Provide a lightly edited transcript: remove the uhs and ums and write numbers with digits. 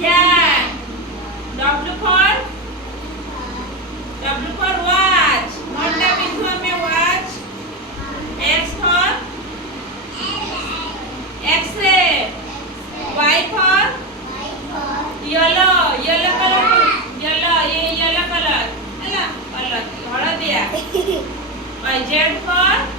ध्यान. W for watch. મોટા બિંદુ અમે watch. X for X-ray. Y for yellow. Yellow color. Yellow. ये yellow color. ହେଲା ହଳଦିଆ. Z for